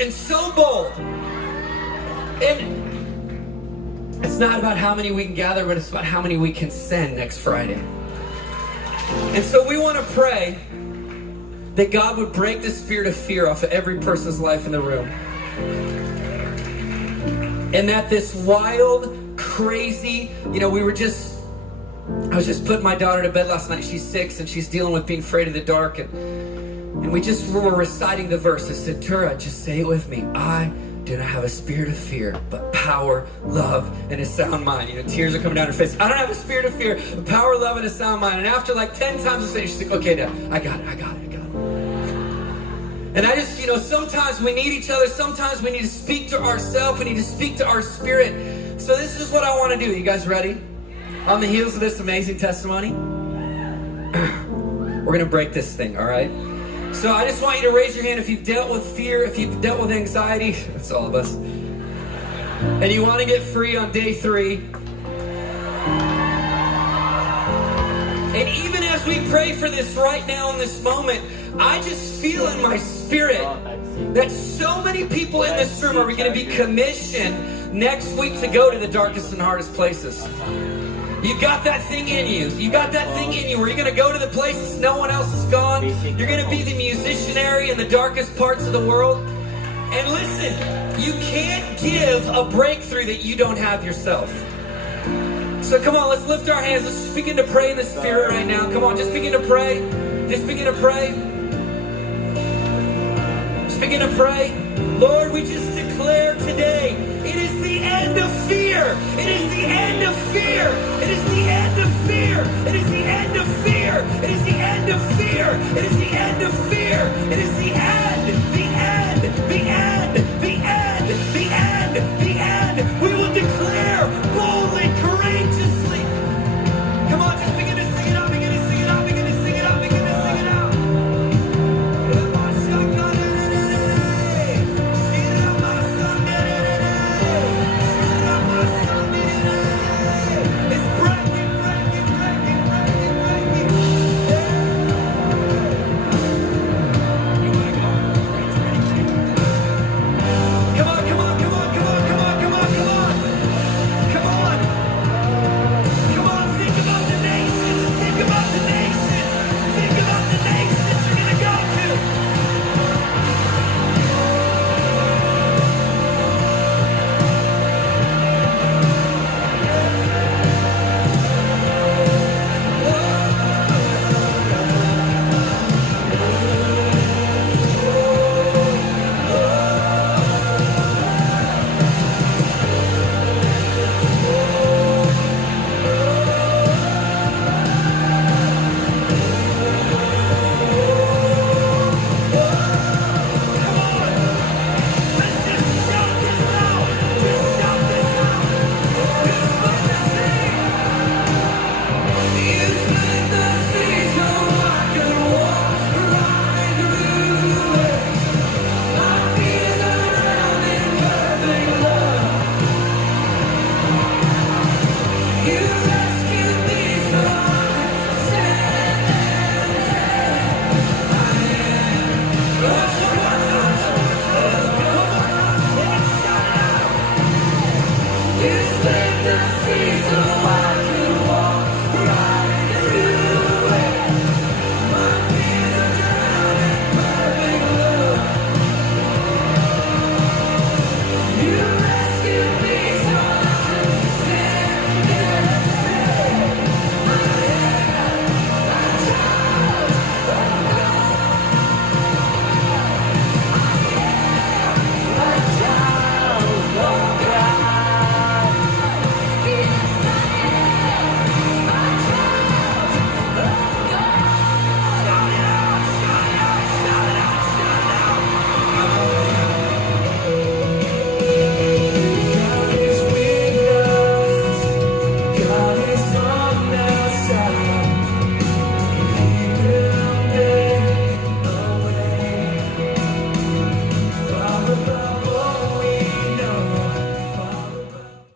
and so bold. And it's not about how many we can gather, but it's about how many we can send next Friday. And so we want to pray that God would break the spirit of fear off of every person's life in the room. And that this wild, crazy, I was just putting my daughter to bed last night. She's 6 and she's dealing with being afraid of the dark. And we just were reciting the verse. I said, Tura, just say it with me. I do not have a spirit of fear, but power, love, and a sound mind. Tears are coming down her face. I don't have a spirit of fear, but power, love, and a sound mind. And after like 10 times I say, she's like, okay, Dad, I got it. And I just, sometimes we need each other. Sometimes we need to speak to ourselves. We need to speak to our spirit. So this is what I want to do. You guys ready? On the heels of this amazing testimony, we're going to break this thing, all right? So I just want you to raise your hand if you've dealt with fear, if you've dealt with anxiety. That's all of us. And you want to get free on day 3. And even as we pray for this right now in this moment, I just feel in my spirit that so many people in this room are going to be commissioned next week to go to the darkest and hardest places. You've got that thing in you. You got that thing in you where you're going to go to the places no one else has gone. You're going to be the musicianary in the darkest parts of the world. And listen, you can't give a breakthrough that you don't have yourself. So come on, let's lift our hands. Let's just begin to pray in the Spirit right now. Come on, just begin to pray. Just begin to pray. Just begin to pray. Lord, we just declare today, it is the end of fear. It is the end of fear. It is the end of fear. It is the end of fear. It is the end of fear. It is the end of fear. It is the end. The end. The end. The end. The end. The end. We will declare boldly, courageously. Come on, just begin to sing it out. Begin to sing it out. Begin to sing it out. Begin to sing it out. You split the seas.